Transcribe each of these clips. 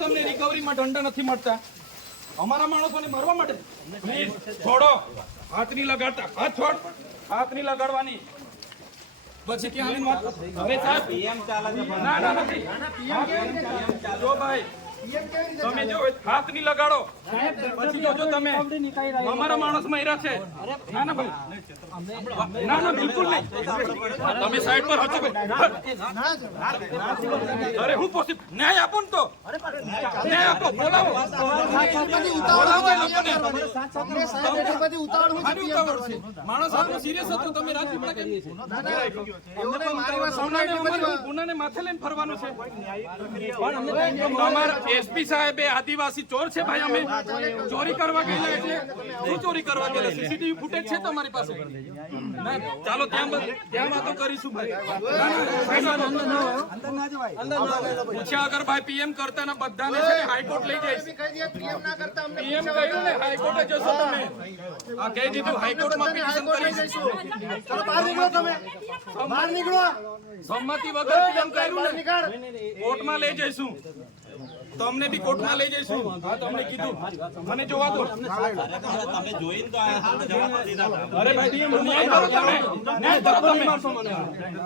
તમને રિકવરીમાં દંડ નથી મળતા. અમારા માણસોને મરવા માટે છોડો. હાથની લગાડતા હાથ છોડ. હાથની લગાડવાની. પછી ત્યાં ના ના નથી. જો ભાઈ તમે જો હાથની લગાડો. પછી જોજો તમે અમારા માણસ મર્યા છે. ના ના ભાઈ. ના ના બિલકુલ નહીં. તમે સાઈડ પર ભાઈ અરે હું પોસી ન્યાય આપો ને તો. ન્યાય આપો બોલાવો. માણસ આપણો સિરિયસ હતો તમે રાજપીપળા કેમ? ગુનાને માથે લઈને ફરવાનું છે. તમારા એસપી સાહેબ એ આદિવાસી ચોર છે ભાઈ અમે ચોરી કરવા ગયેલા એટલે શું ચોરી કરવા ગયેલા? સીસીટીવી ફૂટેજ છે તમારી પાસે? ચાલો ત્યાં ત્યાં વાતો કરીશું ભાઈ. પૂછ્યા અગર ભાઈ પીએમ કરતા ને બધાને છે હાઈકોર્ટ લઈ જઈશ પીએમ કહ્યું ને હાઈકોર્ટે જશો તમે. આ કહી દીધું હાઈકોર્ટમાં પિટિશન કરીશ સંમતિ વગર પીએમ કર્યું ને કોર્ટમાં લઈ જઈશું. તમને બી કોર્ટમાં લઈ જઈશું. હા તમને કીધું. મને જોવા દો તમે જોઈને તો અરે ભાઈ ન્યાય કરો તમે. ન્યાય કરો તમે.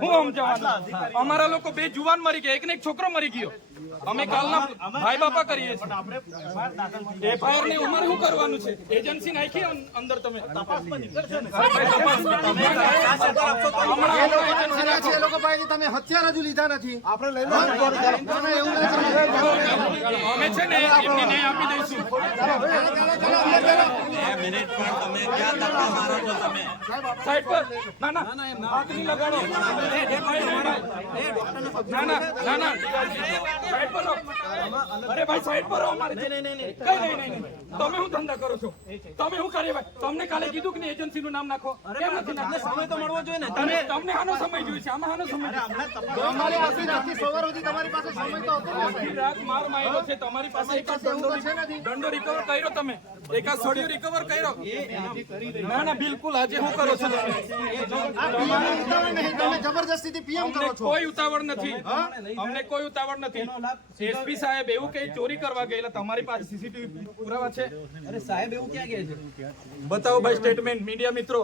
હું સમજાવવાનું અમારા લોકો બે જુવાન મરી ગયા. એક ને એક છોકરો મરી ગયો. અમે કાલના ભાઈ બાપા કરીએ છીએ. એફઆઈઆરની અમારે શું કરવાનું છે? એજન્સી નાખી અંદર તમે. તમે હથિયાર હજુ લીધા નથી. આપણે લઈ લો એવું છે ને એમને ન્યાય આપી દઈશું મિનિટ પણ તમે ક્યાં ધક્કા મારો છો તમે સાઈડ પર ના ના હાથ નહીં લગાડો ના ના ના ના સાઈડ પર અરે ભાઈ સાઈડ પર અમારે કઈ નહીં નહીં નહીં તમે શું ધંધા કરો છો તમે શું કરી ભાઈ તમને કાલે કીધું કે એજન્સી નું નામ નાખો કેમ નથી સમય તો મળવો જોઈએ ને તમે તમને આનો સમય જોઈએ છે આમાં આનો સમય તમારી પાસે સમય તો હતો. રાત માર માર્યો છે તમારી પાસે એક દંડો રિકવર કર્યો તમે? એક જ રિકવર કર્યો? ના ના બિલકુલ આજે શું કરો છો? તમે તમારે ઉતાવળ નહીં, તમે જબરજસ્તીથી પીએમ કરો છો. કોઈ ઉતાવળ નથી. અમને કોઈ ઉતાવળ નથી. એસપી સાહેબ એવું કઈ ચોરી કરવા ગયેલા તમારી પાસે સીસીટીવી પુરાવા છે. અરે સાહેબ એવું ક્યાં કહે છે? બતાવો ભાઈ સ્ટેટમેન્ટ મીડિયા મિત્રો.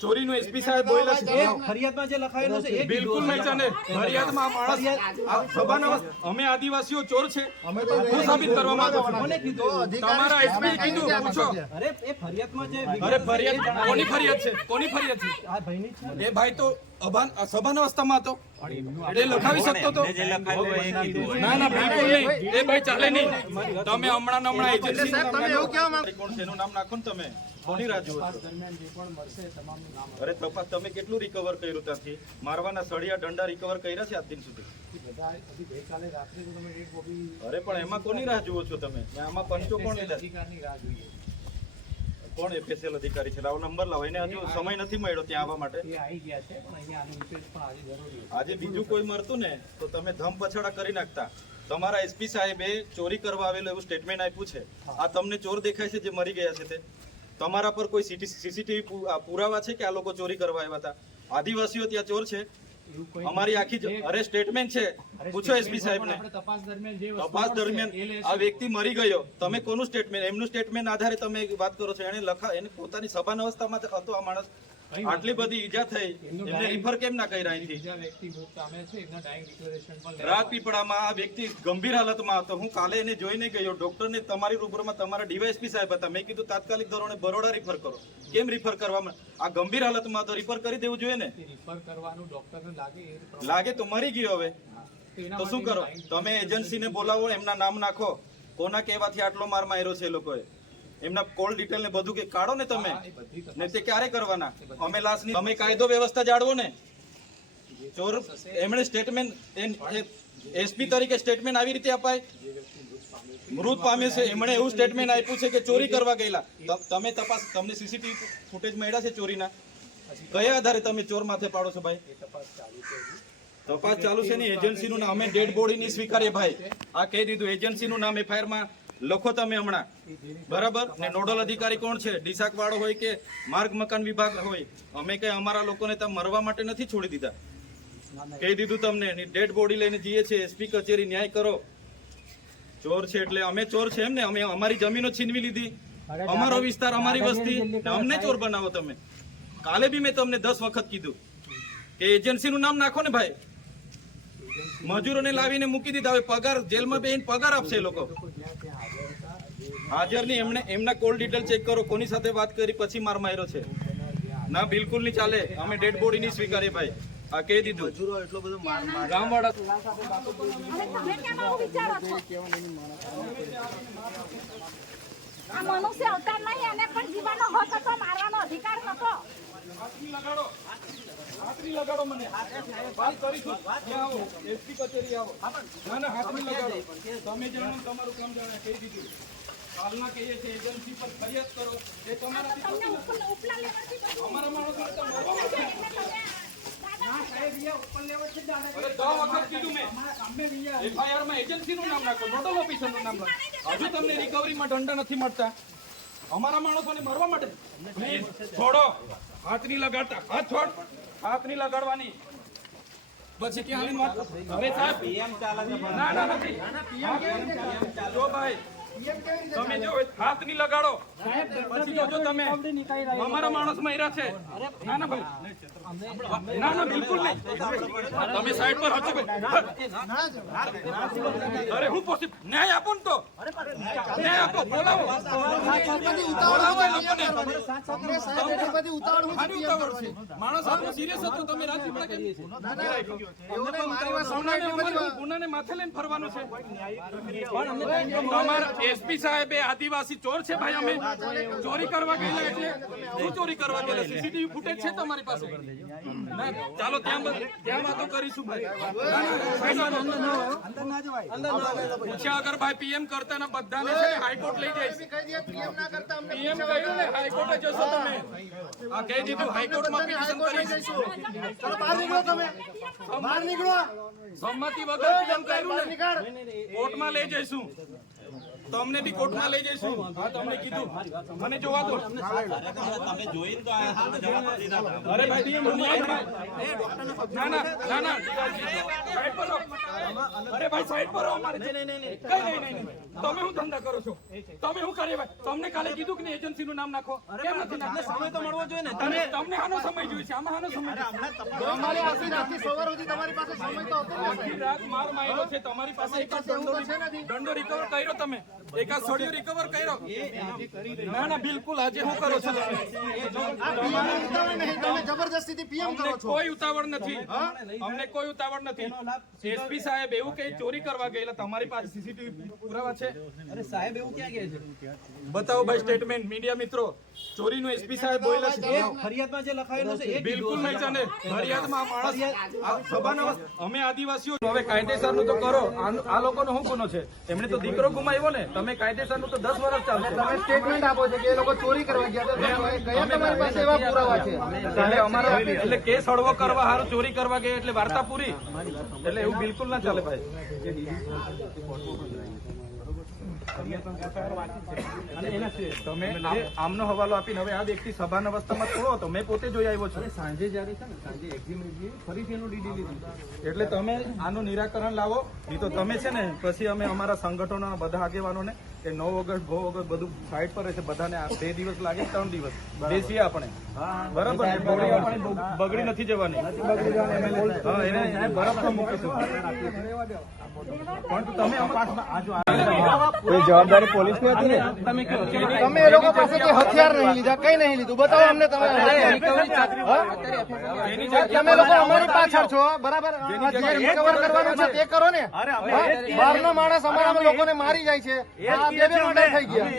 ચોરીનું એસપી સાહેબ બોલેલા છે. ફરિયાદમાં જે લખાયેલું છે બિલકુલ નહીં ચાલે. ફરિયાદમાં માણસ આ સભાના અમે આદિવાસીઓ ચોર છે. હું સાબિત કરવા માંગુ છું. તમારા એસપી કીધું. પૂછો. અરે એ ફરિયાદમાં જે અરે ફરિયાદ કોની ફરિયાદ છે? કોની ફરિયાદ છે? આ ભાઈની છે. એ ભાઈ તો અભાન સભાન અવસ્થામાં હતો. એ લખાવી શકતો હતો જે લખાયું હોય એ કીધું હોય. ના ના બિલકુલ નહીં. એ ભાઈ ચાલે નહીં. તમે હમણાં હમણાં એજન્સી તમે એવું કહેવા માંગો કોણ છે? એનું નામ નાખો ને તમે. કોની રાહ જુઓ અરે તપાસ તમે કેટલું રિકવર કર્યું ત્યાંથી? મારવાના સળિયા દંડા રિકવર કર્યા છે આજ દિન સુધી? અરે પણ એમાં કોની રાહ જુઓ છો તમે? આમાં પંચો કોણ લીધા? કોણ એફએસએલ અધિકારી છે? લાવો નંબર લાવો. એને હજુ સમય નથી મળ્યો ત્યાં આવવા માટે. આજે બીજું કોઈ મરતું ને તો તમે ધમ પછાડા કરી નાખતા. તમારા એસપી સાહેબે ચોરી કરવા આવેલું એવું સ્ટેટમેન્ટ આપ્યું છે. આ તમને ચોર દેખાય છે જે મરી ગયા છે તે? તમારા પર કોઈ સીસીટીવી પુરાવા છે કે આ લોકો ચોરી કરવા આવ્યા હતા? આદિવાસીઓ ત્યાં ચોર છે? અમારી આખી અરે સ્ટેટમેન્ટ છે. પૂછો એસપી સાહેબને. તપાસ દરમિયાન આ વ્યક્તિ મરી ગયો. તમે કોનું સ્ટેટમેન્ટ એમનું સ્ટેટમેન્ટ આધારે તમે વાત કરો છો. એને લખા એને પોતાની સભાન અવસ્થામાં હતો આ માણસ. આટલી બધી ઈજા થઈ. એમને રિફર કેમ ના કર્યા અહીંથી રાજપીપળામાં આ વ્યક્તિ ગંભીર હાલતમાં હતો. હું કાલે એને જોઈને ગયો. ડોક્ટરને તમારી રૂબરૂમાં તમારા ડીવાયસપી સાહેબ હતા. મેં કીધું તાત્કાલિક ધોરણે બરોડા રિફર કરો. કેમ રિફર કરવામાં? આ ગંભીર હાલતમાં તો રિફર કરી દેવું જોઈએ ને? લાગે તો મરી ગયો હવે. તો શું કરો? તમે એજન્સીને બોલાવો એમના નામ નાખો. કોના કહેવાથી આટલો માર માર્યો છે એ લોકોએ? એમના કોલ ડિટેલ ને બધું કે કાઢો ને તમે. ને તે ક્યારે કરવાના? અમે લાશની અમે કાયદો વ્યવસ્થા જાળવો ને. ચોર એમણે સ્ટેટમેન્ટ એસપી તરીકે સ્ટેટમેન્ટ આવી રીતે અપાય. મૃત પામ્યો છે એમણે એવું સ્ટેટમેન્ટ આપ્યું છે કે ચોરી કરવા ગયેલા. તમે તપાસ તમને સીસીટીવી ફૂટેજ મળ્યા છે ચોરીના? કયા આધારે તમે ચોર માથે પાડો છો ભાઈ? તપાસ ચાલુ છે ને એજન્સીનું નામ અમે ડેડ બોડી ની સ્વીકારીએ ભાઈ. આ કહી દીધું એજન્સીનું નામ એફઆઈઆરમાં લખો તમે હમણાં. બરાબર? ને નોડલ અધિકારી કોણ છે? ડીસાક વાળો હોય કે માર્ગ મકાન વિભાગ હોય? અમે કઈ અમારા લોકોને ત્યાં મરવા માટે નથી છોડી દીધા? કહી દીધું તમને. ડેડ બોડી લઈને જઈએ છીએ. એસપી કચેરી ન્યાય કરો. ચોર છે એટલે અમે ચોર છે એમ ને? અમે અમારી જમીનો છીનવી લીધી. અમારો વિસ્તાર અમારી વસ્તી. અમને ચોર બનાવો તમે. કાલે બી મેં તમને દસ વખત કીધું કે એજન્સીનું નામ નાખો ને ભાઈ. મજૂરોને લાવીને મૂકી દીધા. હવે પગાર જેલમાં બેહીને પગાર આપશે એ લોકો. હાજર નહીં એમણે એમના કોલ ડિટેલ ચેક કરો કોની સાથે વાત કરી પછી માર માર્યો છે. ના બિલકુલ નહીં ચાલે. અમે ડેડ બોડી નહીં સ્વીકારીએ ભાઈ. આ કહી દીધું. ગામવાળા કેમ આવું વિચારો આ મનુષ્ય અવતાર નહીં એને પણ જીવવાનો હક હતો મારવાનો અધિકાર નતો હાથની લગાડો. હાથની લગાડો મને. વાત કરીશું. આવો. એસપી કચેરી આવો. ના ના હાથની લગાડો. તમે જાણો તમારું કામ જાણે કહી દીધું. હાલના કહીએ છીએ એજન્સી પર ફરિયાદ કરો. એ તમારાથી તમને થતું ઉપર ઉપલા લેવલથી બધું. અમારા માણસોને તો મરવા એટલે છે દાડા અરે દસ વખત કીધું મેં. એફઆઈઆરમાં એજન્સીનું નામ નાખો નોડલ ઓફિસરનું નામ નાખો. હજુ તમને રિકવરીમાં દંડ નથી મળતા. અમારા માણસોને મરવા માટે છોડો. હાથની લગાડતા. હાથ છોડ. હાથની લગાડવાની. પછી ક્યાં વાત? હવે સાહેબ. ના ના નથી. જો ભાઈ તમે જો હાથની લગાડો. પછી જોજો તમે. અમારા માણસ મહિરા છે. ના ના ભાઈ. ના ના બિલકુલ નહીં. તમે સાઈડ પર ભાઈ. અરે હું પોસી ન્યાય આપો ને તો. ન્યાય આપો. બોલાવો. માણસ આપણો સિરિયસ હતો તમે નહીં, અમારે ગુનાને માથે લઈને ફરવાનું છે. એસપી સાહેબ એ આદિવાસી ચોર છે ભાઈ અમે ચોરી કરવા ગયેલા એટલે શું ચોરી કરવા ગયેલા? સીસીટીવી ફૂટેજ છે તમારી પાસે? ચાલો ત્યાં ત્યાં વાતો કરીશું ભાઈ. પૂછ્યા અગર ભાઈ પીએમ કરતા ને બધાને છે હાઈકોર્ટ લઈ જઈશ પીએમ કહ્યું ને હાઈકોર્ટે જશો તમે. આ કહી દીધું હાઈકોર્ટમાં પિટિશન કરીશ ચાલો બહાર નીકળો તમે. બહાર નીકળો. સંમતિ વગર પીએમ કર્યું કોર્ટમાં લઈ જઈશું. તમને બી કોર્ટમાં લઈ જઈશું. હા તમને કીધું. મને જોવા દો. તમે જોઈને તો અરે ભાઈ. ના ના ના ના. સાઈડ પર અરે ભાઈ સાઈડ પર અમારે. નહીં નહીં નહીં નહીં. તમે હું ધંધા કરો છો? તમે હું કરે ભાઈ? તમને કાલે કીધું કે એજન્સી નું નામ નાખો? કેમ નથી નાખતા? સમય તો મળવો જોઈએ ને. તમે તમને આનો સમય જોઈએ છે આમાં આનો સમય અમારે અમારી આખી રાતથી સવાર સુધી તમારી પાસે સમય તો હતો આખી રાત માર માર્યો છે તમારી પાસે એક દંડો દંડો રિકવર કર્યો તમે. એકાદ સોડિયો રિકવર કર્યો? ના ના બિલકુલ આજે હું કરો છો. તમે પીએમ કરો છો. કોઈ ઉતાવળ નથી. અમને કોઈ ઉતાવળ નથી. એસપી સાહેબ એવું કઈ ચોરી કરવા ગયેલા તમારી પાસે સીસીટીવી પુરાવા છે? અરે સાહેબ એવું ક્યાં કહે છે? બતાવો ભાઈ સ્ટેટમેન્ટ મીડિયા મિત્રો. ચોરીનું એસપી સાહેબ બોલેલા છે. એ ફરિયાદમાં જે લખાયેલું છે એ બિલકુલ નહીં ચાલે ફરિયાદમાં માણસ સભાના અમે આદિવાસીઓ હવે કાયદેસરનું તો કરો. આ- લોકોનો શું ગુનો છે? એમણે તો દીકરો ગુમાવ્યો ને. તમે કાયદેસરનું તો દસ વર્ષ ચાલશે. તમે સ્ટેટમેન્ટ આપો છો કે એ લોકો ચોરી કરવા ગયા હતા? ગયા તમારી પાસે એવા પુરાવા છે? એટલે અમારો એટલે કેસ હળવો કરવા હારું ચોરી કરવા ગયા એટલે વાર્તા પૂરી એટલે એવું બિલકુલ ના ચાલે ભાઈ. તમે આમનો હવાલો આપીને હવે આ વ્યક્તિ સભાન અવસ્થામાં થોડો હતો મેં પોતે જોઈ આવ્યો છું. સાંજે જયારે છે ને સાંજે એક્ઝિમ ફરીથી એનું ડીડી લીધું. એટલે તમે આનું નિરાકરણ લાવો. નહીં તો તમે છે ને પછી અમે અમારા સંગઠનો બધા આગેવાનોને કે નવ ઓગસ્ટ ભો ઓગસ્ટ બધું સાઈડ પર રહેશે બધાને બે દિવસ લાગે ત્રણ દિવસ? બેસીએ આપણે. બરાબર બગડી નથી જવાની. જવાબદારી પોલીસની હતી ને? તમે એ લોકો પાસેથી હથિયાર નહીં લીધા કઈ નહીં લીધું. બતાવો અમને તમે. હા? તમે લોકો અમારી પાછળ છો બરાબર. રિકવર કરવાનું છે તે કરો ને. બહારનો માણસ અમારા લોકોને મારી જાય છે. બે બે મર્ડર થઈ ગયા.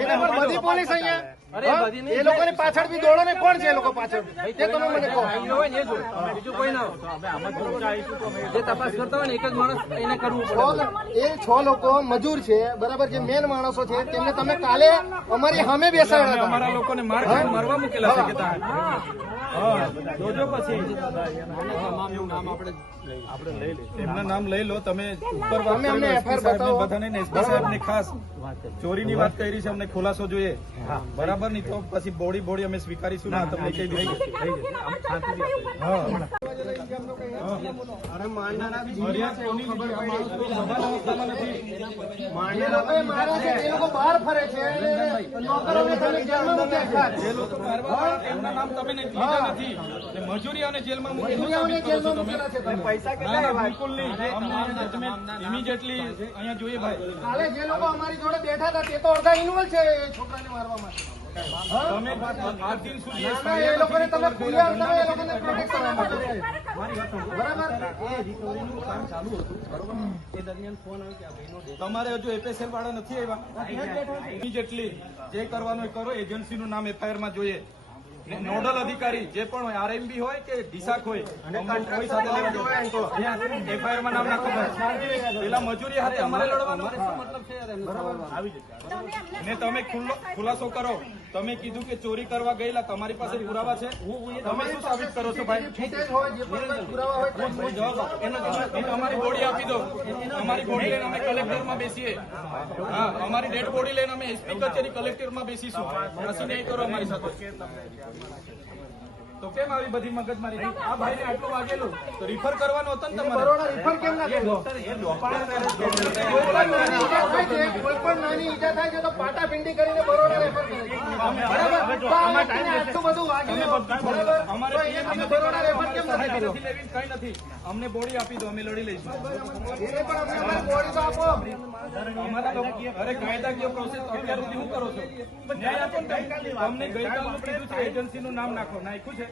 એને પણ બધી પોલીસ અહીંયા. એ લોકો ની પાછળ બી દોડો ને કોણ છે એ લોકો પાછળ? તે તમે મને કહો. હોય ને બીજું કોઈ ના હોય. જે તપાસ કરતા હોય ને એક જ માણસ એને કરવું પડે. એ છ લોકો મજૂર છે બરાબર જે મેન માણસો છે તેમને તમે કાલે અમારી સામે બેસાડ્યા અમારા લોકોને મારવા મરવા મૂકેલા છે કે તા. હા. જોજો પછી. એમના નામ લઈ લો તમે ઉપર અમને SP બતાવો. બધાને ને SP સાહેબને ખાસ ચોરીની વાત કરી છે અમને ખુલાસો જોઈએ. બરાબર નહીં તો પછી બોડી બોડી અમે સ્વીકારીશું ના તમને કઈ લોકોએ માર્યા છે એ લોકો બહાર ફરે છે. નોકરોને તમે જેલમાં જે લોકો અમારી જોડે બેઠા હતા તે તો અડધા ઇન્વોલ્વ છે છોકરાને મારવા માટે. તમે આ દિન સુધી ના, ના, એ લોકોને તમે ખુલ્લેઆમ તમે એ લોકોને પ્રોટેક્ટ કરવા માટે. તમારે હજુ એપીએસએલ વાળા નથી આવ્યા? જેટલી જે કરવાનું એ કરો એજન્સીનું નામ એફઆઈઆરમાં જોઈએ. નોડલ અધિકારી જે પણ હોય આરએમબી હોય કે ડીસાક હોય અમને કોઈ સાથે લેવા દેવા એફઆઈઆરમાં નામ નાખો ભાઈ. પેલા મજૂરી હાથે અમારે લડવાનું ને તમે ખુલાસો કરો. તમે કીધું કે ચોરી કરવા ગયેલા તમારી પાસે પુરાવા છે. તમે શું સાબિત કરો છો ભાઈ? અમારી બોડી આપી દો. અમારી બોડી લઈને અમે કલેક્ટરમાં બેસીએ. હા અમારી ડેડ બોડી લઈને અમે એસપી કચેરી કલેક્ટરમાં બેસીશું. નહીં કરો અમારી સાથે. તો કેમ આવી બધી મગજમારી આ ભાઈને આટલું વાગેલું? તો રિફર કરવાનું હતું ને તમારે? રિફર કેમ ના કોઈ પણ નાની ઈજા થાય છે, તો પાટા પાટાપિંડી કરીને બરોડા રેફર કરે અમને બોડી આપી દો અમે લડી લઈશું. અરે કાયદાકીય પ્રોસેસ અત્યાર સુધી હું કરો છો? ન્યાય ગઈકાલનું કીધું છે એજન્સીનું નામ નાખો. નાખ્યું છે.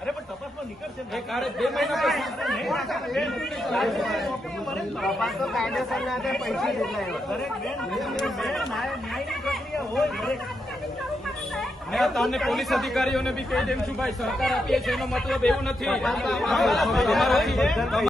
અરે પણ તપાસમાં નીકળશે એક આરે બે મહિના તપાસ તો કાયદેસરના હતા, પૈસા જેટલા એવા. મેં તમને પોલીસ અધિકારીઓને બી કહી દેમ છું ભાઈ સરકાર આપીએ છે એનો મતલબ એવું નથી.